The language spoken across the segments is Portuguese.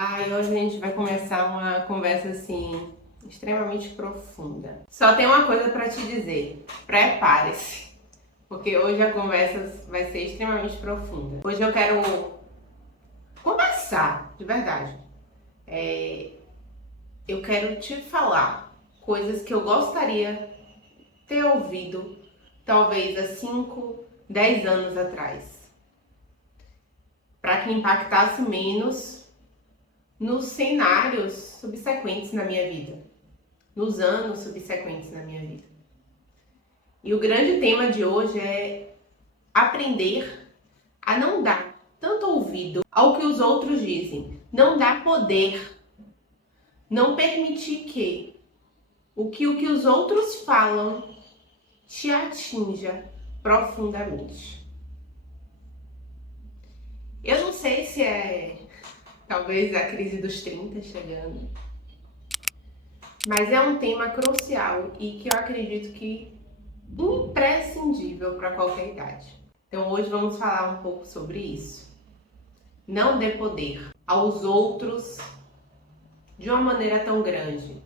Hoje a gente vai começar uma conversa assim extremamente profunda. Só tem uma coisa para te dizer: prepare-se, porque hoje a conversa vai ser extremamente profunda. Hoje eu quero conversar, de verdade. Eu quero te falar coisas que eu gostaria ter ouvido, talvez há 5, 10 anos atrás, para que impactasse menos nos cenários subsequentes na minha vida, nos anos subsequentes na minha vida. E o grande tema de hoje é aprender a não dar tanto ouvido ao que os outros dizem, não dar poder, não permitir que o que os outros falam te atinja profundamente. Eu não sei se é talvez a crise dos 30 chegando, mas é um tema crucial e que eu acredito que imprescindível para qualquer idade. Então hoje vamos falar um pouco sobre isso. Não dê poder aos outros de uma maneira tão grande.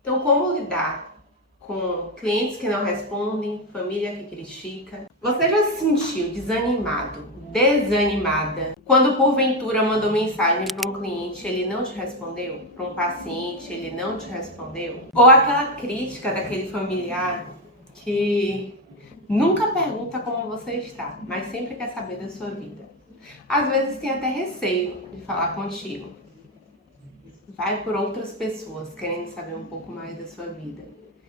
Então, como lidar com clientes que não respondem, família que critica? Você já se sentiu desanimado, desanimada, quando porventura mandou mensagem para um cliente e ele não te respondeu? Para um paciente ele não te respondeu? Ou aquela crítica daquele familiar que nunca pergunta como você está, mas sempre quer saber da sua vida? Às vezes tem até receio de falar contigo. Vai por outras pessoas querendo saber um pouco mais da sua vida.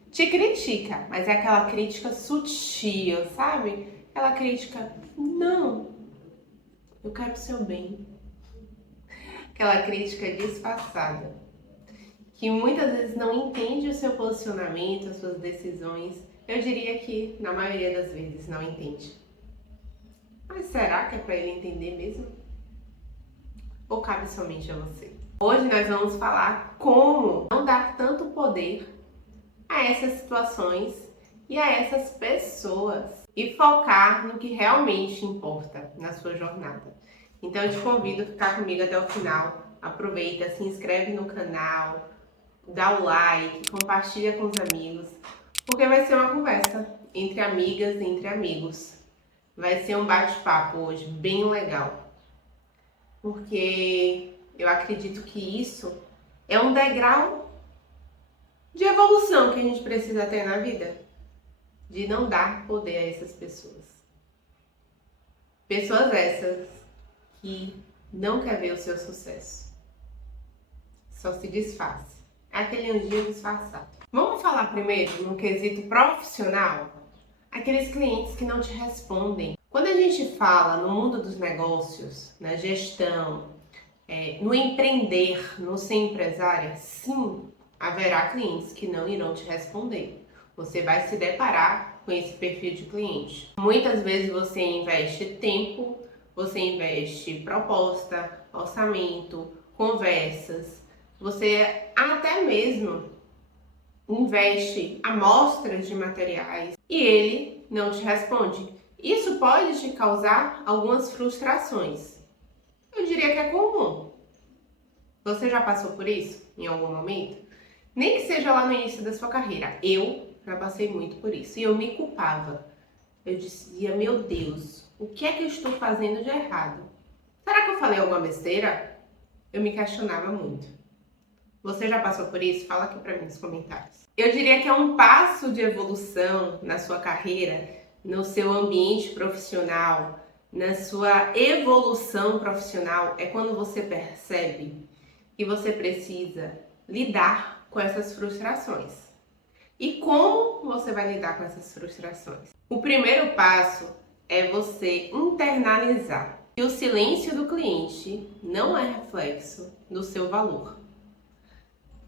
Te critica, mas é aquela crítica sutil, sabe? Aquela crítica, não, eu quero o seu bem. Aquela crítica disfarçada, que muitas vezes não entende o seu posicionamento, as suas decisões. Eu diria que, na maioria das vezes, não entende. Mas será que é para ele entender mesmo? Ou cabe somente a você? Hoje nós vamos falar como não dar tanto poder a essas situações e a essas pessoas e focar no que realmente importa na sua jornada. Então eu te convido a ficar comigo até o final. Aproveita, se inscreve no canal, dá o like, compartilha com os amigos, porque vai ser uma conversa entre amigas, entre amigos. Vai ser um bate-papo hoje bem legal, porque eu acredito que isso é um degrau de evolução que a gente precisa ter na vida, de não dar poder a essas pessoas. Pessoas essas que não quer ver o seu sucesso, só se disfarça. É aquele anjinho disfarçado. Vamos falar primeiro no quesito profissional, aqueles clientes que não te respondem. Quando a gente fala no mundo dos negócios, na gestão, no empreender, no ser empresária, sim, haverá clientes que não irão te responder. Você vai se deparar com esse perfil de cliente. Muitas vezes você investe tempo, você investe proposta, orçamento, conversas, você até mesmo investe amostras de materiais e ele não te responde. Isso pode te causar algumas frustrações. Eu diria que é comum. Você já passou por isso em algum momento? Nem que seja lá no início da sua carreira. Eu já passei muito por isso. E eu me culpava. Eu dizia, meu Deus, o que é que eu estou fazendo de errado? Será que eu falei alguma besteira? Eu me questionava muito. Você já passou por isso? Fala aqui pra mim nos comentários. Eu diria que é um passo de evolução na sua carreira, no seu ambiente profissional, na sua evolução profissional, é quando você percebe que você precisa lidar com essas frustrações. E como você vai lidar com essas frustrações? O primeiro passo é você internalizar que o silêncio do cliente não é reflexo do seu valor.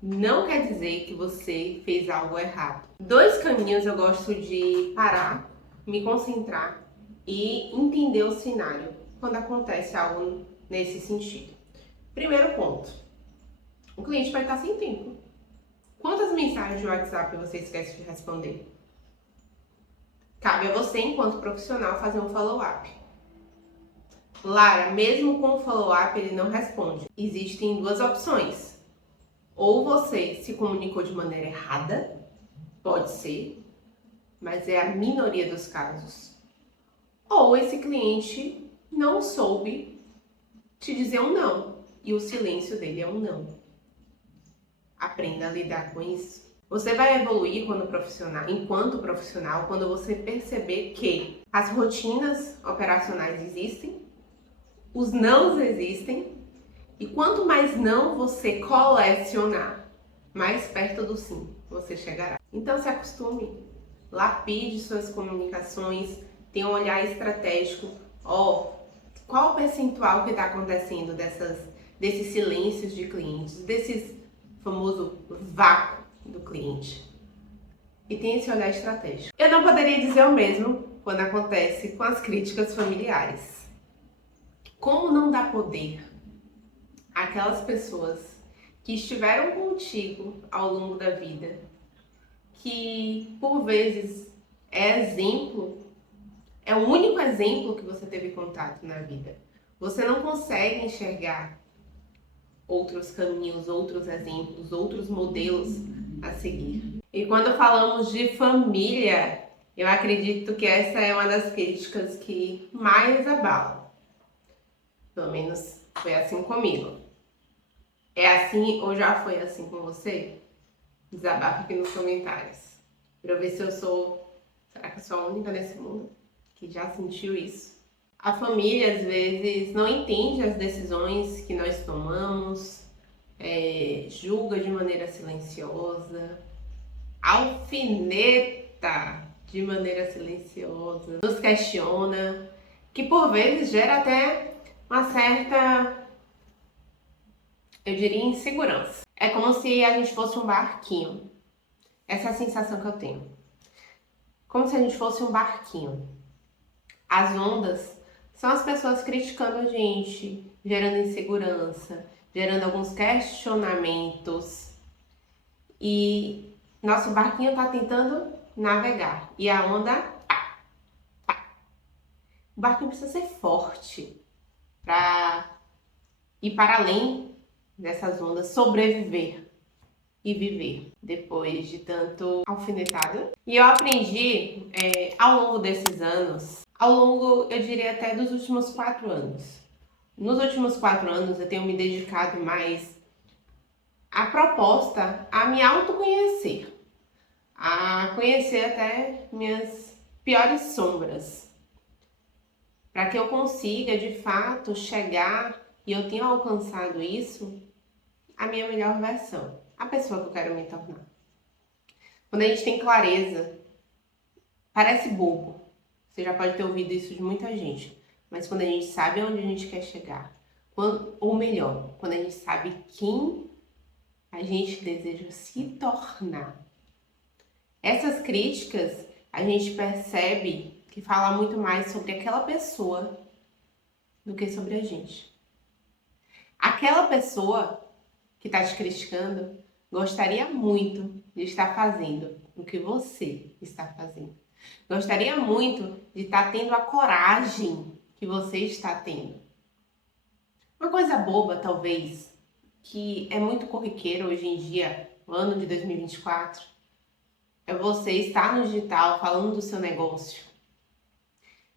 Não quer dizer que você fez algo errado. 2 caminhos eu gosto de parar, me concentrar e entender o cenário quando acontece algo nesse sentido. Primeiro ponto, o cliente vai estar sem tempo. Quantas mensagens de WhatsApp você esquece de responder? Cabe a você, enquanto profissional, fazer um follow-up. Lara, mesmo com o follow-up ele não responde. Existem duas opções. Ou você se comunicou de maneira errada, pode ser, mas é a minoria dos casos. Ou esse cliente não soube te dizer um não, e o silêncio dele é um não. Aprenda a lidar com isso. Você vai evoluir enquanto profissional, quando você perceber que as rotinas operacionais existem, os nãos existem, e quanto mais não você colecionar, mais perto do sim você chegará. Então se acostume, lapide suas comunicações, tenha um olhar estratégico. Qual o percentual que está acontecendo desses silêncios de clientes, desses famoso vácuo do cliente? E tenha esse olhar estratégico. Eu não poderia dizer o mesmo quando acontece com as críticas familiares. Como não dar poder àquelas pessoas que estiveram contigo ao longo da vida, que por vezes é o único exemplo que você teve contato na vida. Você não consegue enxergar outros caminhos, outros exemplos, outros modelos a seguir. E quando falamos de família, eu acredito que essa é uma das críticas que mais abalam. Pelo menos foi assim comigo. É assim ou já foi assim com você? Desabafa aqui nos comentários. Pra eu ver se eu sou... Será que eu sou a única nesse mundo que já sentiu isso? A família, às vezes, não entende as decisões que nós tomamos, julga de maneira silenciosa, alfineta de maneira silenciosa, nos questiona, que por vezes gera até uma certa, eu diria, insegurança. É como se a gente fosse um barquinho. Essa é a sensação que eu tenho. Como se a gente fosse um barquinho. As ondas são as pessoas criticando a gente, gerando insegurança, gerando alguns questionamentos. E nosso barquinho está tentando navegar. E a onda... O barquinho precisa ser forte para ir para além dessas ondas, sobreviver e viver depois de tanto alfinetado. E eu aprendi ao longo desses anos, eu diria até dos últimos 4 anos. Nos últimos 4 anos eu tenho me dedicado mais à proposta, a me autoconhecer, a conhecer até minhas piores sombras, para que eu consiga de fato chegar, e eu tenho alcançado isso, a minha melhor versão, a pessoa que eu quero me tornar. Quando a gente tem clareza, parece bobo, você já pode ter ouvido isso de muita gente, mas quando a gente sabe aonde a gente quer chegar, ou melhor, quando a gente sabe quem a gente deseja se tornar. Essas críticas, a gente percebe que fala muito mais sobre aquela pessoa do que sobre a gente. Aquela pessoa que está te criticando gostaria muito de estar fazendo o que você está fazendo. Gostaria muito de estar tendo a coragem que você está tendo. Uma coisa boba, talvez, que é muito corriqueira hoje em dia, no ano de 2024, é você estar no digital falando do seu negócio.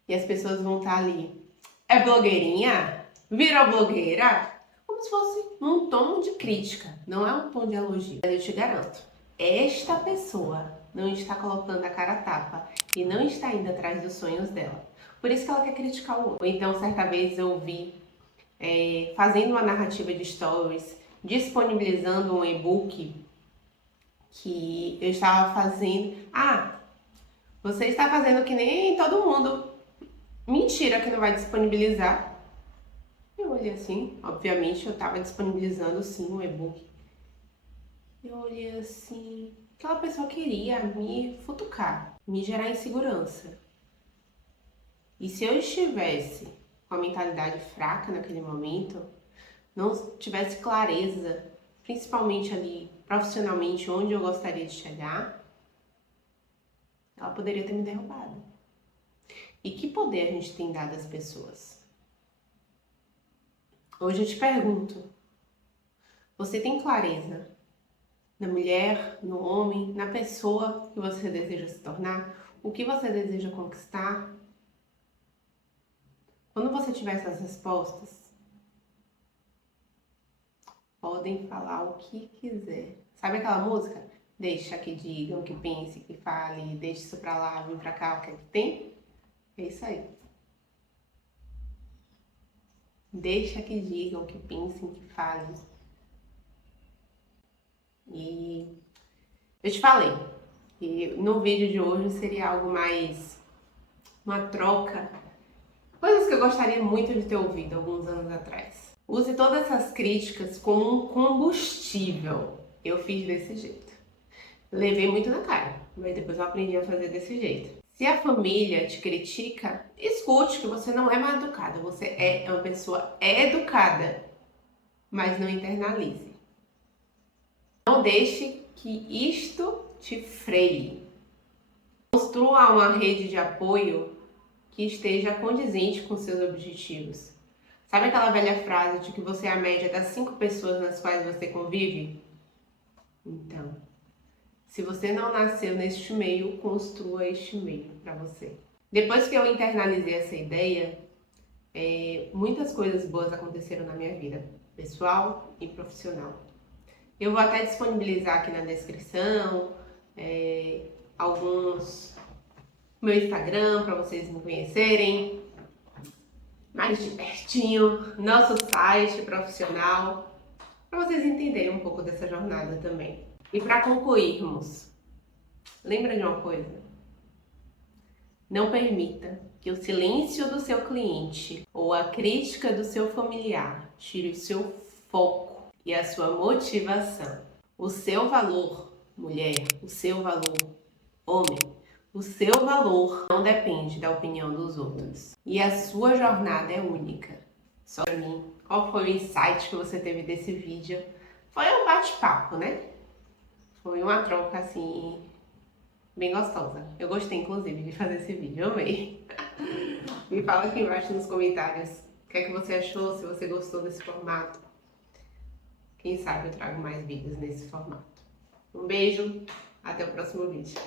E as pessoas vão estar ali. É blogueirinha? Virou blogueira? Como se fosse um tom de crítica, não é um tom de elogio. Mas eu te garanto, esta pessoa não está colocando a cara a tapa e não está indo atrás dos sonhos dela. Por isso que ela quer criticar o outro. Ou então, certa vez eu vi fazendo uma narrativa de stories, disponibilizando um e-book que eu estava fazendo. Você está fazendo que nem todo mundo. Mentira que não vai disponibilizar. Eu olhei assim, obviamente eu estava disponibilizando sim um e-book. Eu olhei assim, aquela pessoa queria me futucar, me gerar insegurança. E se eu estivesse com a mentalidade fraca naquele momento, não tivesse clareza, principalmente ali profissionalmente onde eu gostaria de chegar, ela poderia ter me derrubado. E que poder a gente tem dado às pessoas? Hoje eu te pergunto, você tem clareza na mulher, no homem, na pessoa que você deseja se tornar? O que você deseja conquistar? Quando você tiver essas respostas, podem falar o que quiser. Sabe aquela música? Deixa que digam, que pense, que fale, deixe isso pra lá, vem pra cá, o que é que tem? É isso aí. Deixa que digam, que pensem, que falem. E eu te falei que no vídeo de hoje seria algo mais uma troca, coisas que eu gostaria muito de ter ouvido alguns anos atrás. Use todas essas críticas como um combustível. Eu fiz desse jeito. Levei muito na cara, mas depois eu aprendi a fazer desse jeito. Se a família te critica, escute que você não é mal educada, você é uma pessoa educada, mas não internalize. Não deixe que isto te freie. Construa uma rede de apoio que esteja condizente com seus objetivos. Sabe aquela velha frase de que você é a média das 5 pessoas nas quais você convive? Então, se você não nasceu neste meio, construa este meio para você. Depois que eu internalizei essa ideia, muitas coisas boas aconteceram na minha vida, pessoal e profissional. Eu vou até disponibilizar aqui na descrição alguns meu Instagram para vocês me conhecerem mais de pertinho, nosso site profissional, para vocês entenderem um pouco dessa jornada também. E para concluirmos, lembra de uma coisa? Não permita que o silêncio do seu cliente ou a crítica do seu familiar tire o seu foco e a sua motivação. O seu valor, mulher, o seu valor, homem, o seu valor não depende da opinião dos outros. E a sua jornada é única. Só pra mim, qual foi o insight que você teve desse vídeo? Foi um bate-papo, né? Foi uma troca, assim, bem gostosa. Eu gostei, inclusive, de fazer esse vídeo. Eu amei. Me fala aqui embaixo nos comentários o que é que você achou, se você gostou desse formato. Quem sabe eu trago mais vídeos nesse formato. Um beijo, até o próximo vídeo.